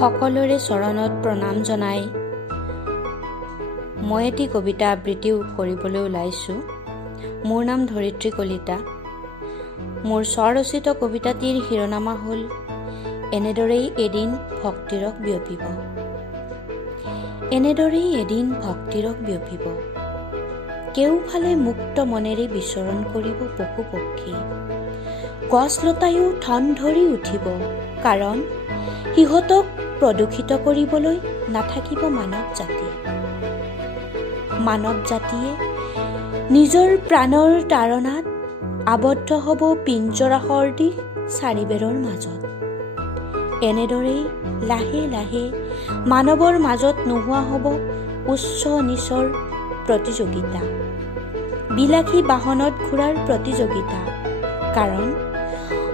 সকলোৰে চৰণত প্ৰণাম জনাই মই এটি কবিতা আবৃত্তি কৰিবলৈ ওলাইছোঁ। মোৰ নাম ধৰিত্ৰী কলিতা। মোৰ স্বৰচিত কবিতাটিৰ শিৰোনামা হ'ল এনেদৰেই এদিন ভক্তিৰস বিয়পিব। এনেদৰেই এদিন ভক্তিৰস বিয়পিব, কেওফালে মুক্ত মনেৰে বিচৰণ কৰিব পশু পক্ষী। গছ লতায়ো ঠন ধৰি উঠিব, কাৰণ সিহঁতক প্ৰদূষিত কৰিবলৈ নাথাকিব মানৱ জাতি। মানৱ জাতিয়ে নিজৰ প্ৰাণৰ তাৰণাত আবদ্ধ হ'ব পিঞ্জৰাহৰ দিশ চাৰিবেৰৰ মাজত। এনেদৰেই লাহে লাহে মানৱৰ মাজত নোহোৱা হ'ব উচ্চ নিচৰ প্ৰতিযোগিতা, বিলাসী বাহনত ঘূৰাৰ প্ৰতিযোগিতা, কাৰণ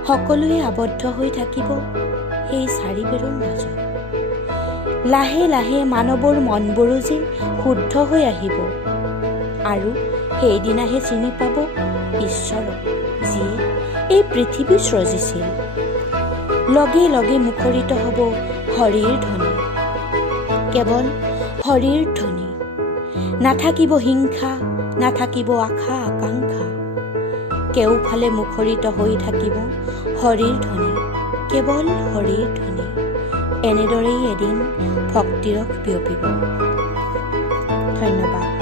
সকলোৱে আবদ্ধ হৈ থাকিব সেই চাৰিবেৰৰ মাজত। লাহে লাহে মানৱৰ মনবোৰো যে শুদ্ধ হৈ আহিব, আৰু সেইদিনাহে চিনি পাব ঈশ্বৰক, যিয়ে এই পৃথিৱী সৃজিছিল। লগে লগে মুখৰিত হ'ব হৰিৰ ধ্বনি, কেৱল হৰিৰ ধ্বনি। নাথাকিব হিংসা, নাথাকিব আশা আকাংক্ষা, কেওফালে মুখৰিত হৈ থাকিব হৰিৰ ধ্বনি, কেৱল হৰিৰ ধ্বনি। এনেদৰেই এদিন ভক্তিৰস বিয়পিব। ধন্যবাদ।